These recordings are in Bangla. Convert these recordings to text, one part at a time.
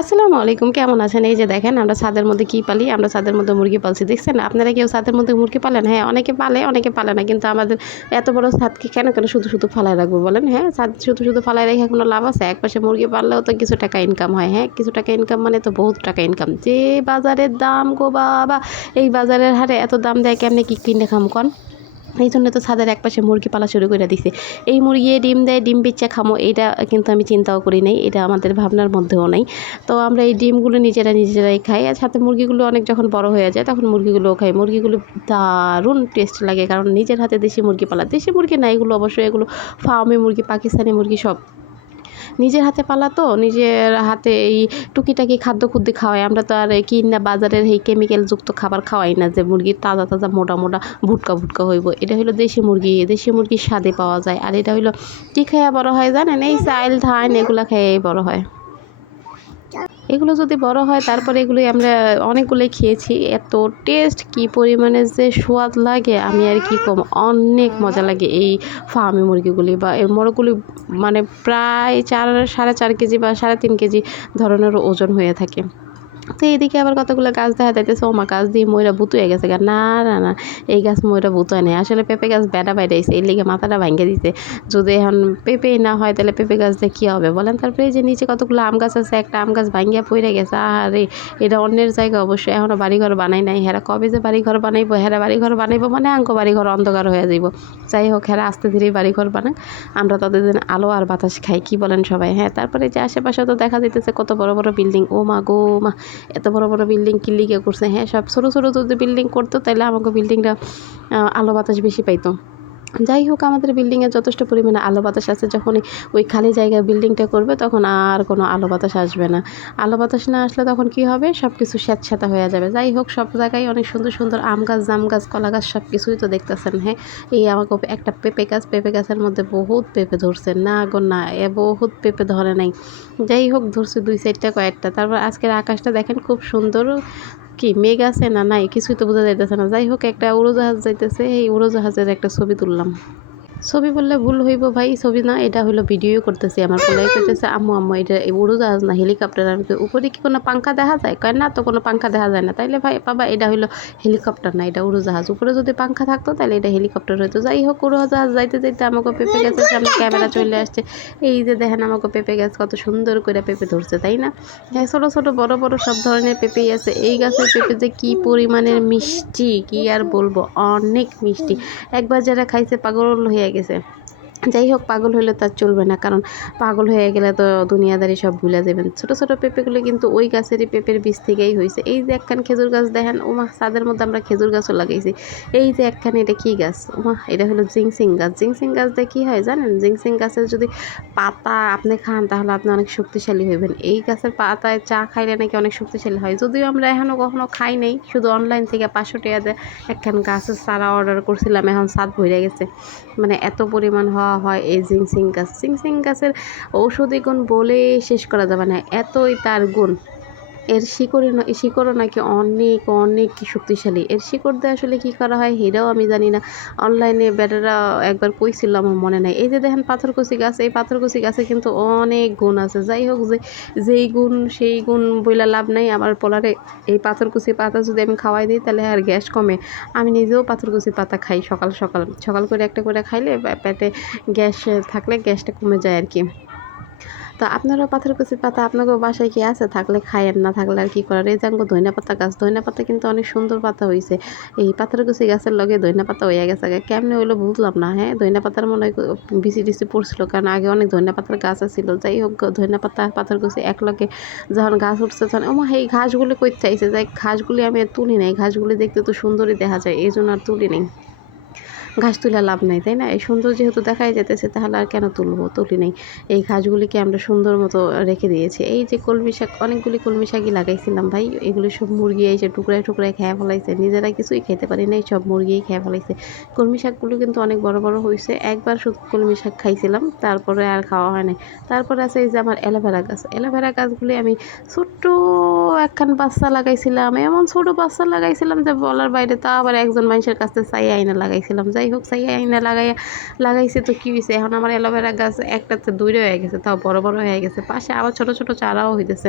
আসসালামু আলাইকুম, কেমন আছেন? এই যে দেখেন, আমরা ছাদের মধ্যে কি পালি? আমরা ছাদের মধ্যে মুরগি পালছি, দেখছেন? আপনারা কেউ ছাদের মধ্যে মুরগি পালেন? হ্যাঁ অনেকে পালে অনেকে পালে না, কিন্তু আমাদের এত বড় ছাদকে কেন কেন শুধু শুধু ফালায় রাখব বলেন? হ্যাঁ ছাদ শুধু শুধু ফালায় রেখে কোনো লাভ আছে? একপাশে মুরগি পাললেও তো কিছু টাকা ইনকাম হয় হ্যাঁ? কিছু টাকা ইনকাম মানে তো বহুত টাকা ইনকাম যে বাজারের দাম গো বাবা, এই বাজারের হারে এত দাম দেয়, কেমনে কি কিনে খাম কন? এই জন্য তো ছাদের একপাশে মুরগি পালা শুরু করে দিছে। এই মুরগি ডিম দেয়, ডিম বিচ্ছা খামো এটা কিন্তু আমি চিন্তাও করি নাই, এটা আমাদের ভাবনার মধ্যেও নাই। তো আমরা এই ডিমগুলো নিজেরা নিজেরাই খাই, আর সাথে মুরগিগুলো অনেক যখন বড় হয়ে যায়, তখন মুরগিগুলোও খাই। মুরগিগুলো দারুণ টেস্ট লাগে, কারণ নিজের হাতে দেশি মুরগি পালা, দেশি মুরগি না, এগুলো অবশ্যই এগুলো ফার্মে মুরগি, পাকিস্তানি মুরগি সব নিজের হাতে পালা তো, নিজের হাতে এই টুকিটাকি খাদ্য খুদ্দি খাওয়াই। আমরা তো আর কি না বাজারের এই কেমিক্যালযুক্ত খাবার খাওয়াই না যে মুরগি তাজা তাজা মোটা মোটা ভুটকা ভুটকা হইব। এটা হলো দেশি মুরগি, দেশি মুরগির স্বাদে পাওয়া যায়। আর এটা হলো কী খাইয়া বড় হয় জানেন? এই চাইল, ধান, এগুলো খেয়ে বড় হয়। এগুলো যদি বড় হয়, তারপরে এগুলোই আমরা অনেকগুলোই খেয়েছি। এত টেস্ট কি পরিমাণে যে সোয়াদ লাগে, আমি আর কি কম, অনেক মজা লাগে এই ফার্মি মুরগিগুলি বা এই মোরগগুলি মানে প্রায় চার, সাড়ে চার কেজি বা সাড়ে তিন কেজি ধরনের ওজন হয়ে থাকে। তো এদিকে আবার কতগুলো গাছ দেখা যাইতেছে, ওমা গাছ দিয়ে ময়রা ভূত হয়ে গেছে। না না না, এই গাছ ময়রা ভূত হয় আসলে পেঁপে গাছ বেড়া বাইরেছে এই লিগে মাথাটা ভাঙ্গে দিছে। যদি এখন পেঁপেই না হয়, তাহলে পেঁপে গাছ দিয়ে কী হবে? বলেন, তারপরে এই যে নিচে কতগুলো আম গাছ আছে, একটা আম গাছ ভাঙ্গিয়া পড়ে গেছে। আরে এটা অন্যের জায়গা অবশ্যই এখনও বাড়িঘর বানাই নাই। হেরা কবে যে বাড়িঘর বানাইবো, হেরা বাড়িঘর বানাইবো মানে আঙ্ক বাড়িঘর অন্ধকার হয়ে যাইব। যাই হোক, হেরা আস্তে ধীরেই বাড়িঘর বানাক। আমরা তাদের দিন আলো আর বাতাস খাই, কি বলেন সবাই? হ্যাঁ তারপরে যে আশেপাশে তো দেখা যাইতেছে কত বড় বড় বিল্ডিং। ও মা গো মা এত বড় বড় বিল্ডিং কি লিগে করছে। হ্যাঁ সব ছোটো ছোটো যদি বিল্ডিং করতো তাহলে আমাকে বিল্ডিংটা আলো বাতাস বেশি পাইতো। যাই হোক, আমাদের বিল্ডিংয়ে যথেষ্ট পরিমাণে আলো বাতাস আছে। যখনই ওই খালি জায়গায় বিল্ডিংটা করবে, তখন আর কোনো আলো বাতাস আসবে না। আলো বাতাস না আসলে তখন কি হবে? সব কিছু স্যাঁতস্যাঁতা হয়ে যাবে। যাই হোক, সব জায়গায় অনেক সুন্দর সুন্দর আম গাছ, জাম গাছ, কলা গাছ সব কিছুই তো দেখতেছেন হ্যাঁ? এই আমাকে একটা পেঁপে গাছ, পেঁপে গাছের মধ্যে বহুত পেঁপে ধরছে। না গো, না, এ বহুত পেঁপে ধরে নাই। যাই হোক, ধরছে দুই সাইডটা কয়েকটা। তারপর আজকের আকাশটা দেখেন খুব সুন্দর। কি মেঘ আছে না নাই? কিছুই তো বোঝা যাইতেছে না। যাই হোক, একটা উড়োজাহাজ যাইতেছে। এই উড়োজাহাজের একটা ছবি তুললাম। ছবি বললে ভুল হইব ভাই, ছবি না, এটা হলো ভিডিও করতেছি আমার পোলাই করতেছে আম্মু আম্মু, এটা এই উড়োজাহাজ না হেলিকপ্টার আমি উপরে কি কোনো পাঙ্খা দেখা যায়? কয়, না তো কোনো পাঙ্খা দেখা যায় না। তাইলে ভাই, বাবা, এটা হলো হেলিকপ্টার না, এটা উড়োজাহাজ উপরে যদি পাঙ্খা থাকতো তাহলে এটা হেলিকপ্টার হতো যাই হোক উড়োজাহাজ যাইতে যাইতে আমাকে পেঁপে গাছের সামনে ক্যামেরা চলে আসছে। এই যে দেখেন আমাকে পেঁপে গাছ কত সুন্দর করে পেঁপে ধরছে, তাই না? হ্যাঁ ছোটো ছোটো, বড় বড় সব ধরনের পেঁপেই আছে। এই গাছের পেঁপে যে কি পরিমাণের মিষ্টি, কি আর বলব, অনেক মিষ্টি। একবার যারা খাইছে পাগল হয়ে গেছে যাই হোক পাগল হলে তার চলবে না। কারণ পাগল হয়ে গেলে তো দুনিয়াদারি সব ভুলে যাবেন। ছোটো ছোটো পেঁপেগুলো কিন্তু ওই গাছেরই পেঁপের বীজ থেকেই হয়েছে এই যে একখান খেজুর গাছ দেখেন, ওমা, ছাদের মধ্যে আমরা খেজুর গাছও লাগাইছি। এই যে একখান, এটা কী গাছ? ওমা, এটা হলো জিংসিং গাছ। জিংসিং গাছ দিয়ে কী হয় জানেন? জিংসিং গাছের যদি পাতা আপনি খান, তাহলে আপনি অনেক শক্তিশালী হইবেন। এই গাছের পাতায় চা খাইলে নাকি অনেক শক্তিশালী হয়। যদিও আমরা এখনও কখনো খাই নাই, শুধু অনলাইন থেকে পাঁচশো টাকা একখান গাছের চারা অর্ডার করছিলাম, এখন স্বাদ ভরে গেছে। মানে এত পরিমাণ হওয়া হয় এই জিংসিং গাছ জিংসিং গাছের ঔষধি গুণ বলে শেষ করা যাবে না, এতই তার গুণ। এর শিকড়ে শিকড়ও নাকি অনেক অনেক শক্তিশালী। এর শিকড় দিয়ে আসলে কী করা হয় সেটাও আমি জানি না। অনলাইনে বেটারা একবার কইছিল আমার মনে নাই। এই যে দেখেন পাথরকুচি গাছ, এই পাথরকুচি গাছে কিন্তু অনেক গুণ আছে। যাই হোক যে, যেই গুণ, সেই গুণ বইলা লাভ নাই। আমার পোলারে এই পাথরকুচি পাতা যদি আমি খাওয়াই দিই, তাহলে আর গ্যাস কমে। আমি নিজেও পাথরকুচি পাতা খাই সকাল সকাল। সকাল করে একটা করে খাইলে পেটে গ্যাস থাকলে গ্যাসটা কমে যায় আর কি। তো আপনারও পাথরকুচি পাতা আপনাদের বাসায় কি আছে? থাকলে খায়েন না থাকলে আর কি করার? এই জাঙ্গো ধইনা পাতা গাছ, ধইনা পাতা কিন্তু অনেক সুন্দর পাতা হয়েছে এই পাথরকুচি গাছের লগে ধইনা পাতা হইয়া গেছে কেমনে হইল বুঝলাম না হ্যাঁ? ধইনা পাতার মনে হয় বিসি টিসি পড়ছিল, কারণ আগে অনেক ধইনা পাতার গাছ ছিল যাই হোক, ধইনা পাতা পাথরকুচি এক লগে যখন গাছ উঠছে তখন ও এই ঘাসগুলি কই চাইছে যাই ঘাসগুলি আমি তুলি নাই। ঘাসগুলি দেখতে তো সুন্দরই দেখা যায় এই জন্য আর তুলি নেই। ঘাস তুলে লাভ নাই, তাই না? এই সুন্দর যেহেতু দেখাই যেতেছে তাহলে আর কেন তুলবো? তুলি নেই। এই ঘাসগুলিকে আমরা সুন্দর মতো রেখে দিয়েছি। এই যে কলমি শাক, অনেকগুলি কলমি শাকই লাগাইছিলাম ভাই। এগুলি সব মুরগি এসে টুকরায় টুকরায় খেয়ে ফেলাইছে। নিজেরা কিছুই খেতে পারি নাই, সব মুরগিই খেয়ে ফেলাইছে। কলমি শাকগুলো কিন্তু অনেক বড় বড় হয়েছে একবার শুধু কলমি শাক খাইছিলাম, তারপরে আর খাওয়া হয় নাই। তারপরে আছে এই যে আমার অ্যালোভেরা গাছ। অ্যালোভেরা গাছগুলি আমি ছোট্ট একখান বাচ্চা লাগাইছিলাম। এমন ছোট বাচ্চা লাগাইছিলাম যে বলার বাইরে তা আবার একজন মানুষের কাছে চাই আইনা লাগাইছিলাম। যাই হোক চাই আইনা লাগাইয়া, লাগাইছে তো কী হয়েছে এখন আমার অ্যালোভেরা গাছ একটাতে দুইটা হয়ে গেছে, তাও বড় বড় হয়ে গেছে। পাশে আবার ছোট ছোট চারাও হইতেছে।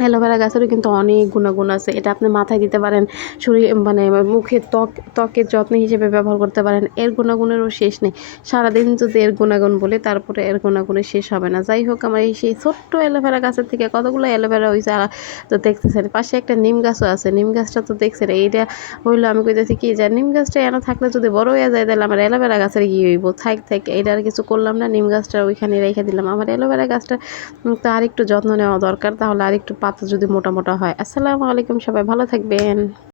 অ্যালোভেরা গাছেরও কিন্তু অনেক গুণাগুণ আছে। এটা আপনি মাথায় দিতে পারেন, শরীর মানে মুখের ত্বক, ত্বকের যত্ন হিসেবে ব্যবহার করতে পারেন। এর গুণাগুণেরও শেষ নেই। সারাদিন যদি এর গুণাগুণ বলে, তারপরে এর গুণাগুণের শেষ হবে না। যাই হোক, আমার এই সেই ছোট্ট অ্যালোভেরা গাছের থেকে কতগুলো অ্যালোভেরা হয়েছে আর তো দেখতেছেন, পাশে একটা নিম গাছও আছে। নিম গাছটা তো দেখছেন, এইটা হইল আমি কইতেছি কি যে, নিম গাছটা এনে থাকলে যদি বড় হয়ে যায়, তাহলে আমার অ্যালোভেরা গাছের কি হইব? থাক থাক, এইটা আর কিছু করলাম না, নিম গাছটা ওইখানে রেখে দিলাম। আমার অ্যালোভেরা গাছটা তো আরেকটু যত্ন নেওয়া দরকার, তাহলে আরেকটু পাতা যদি মোটা মোটা হয়। আসসালামু আলাইকুম সবাই ভালো থাকবেন।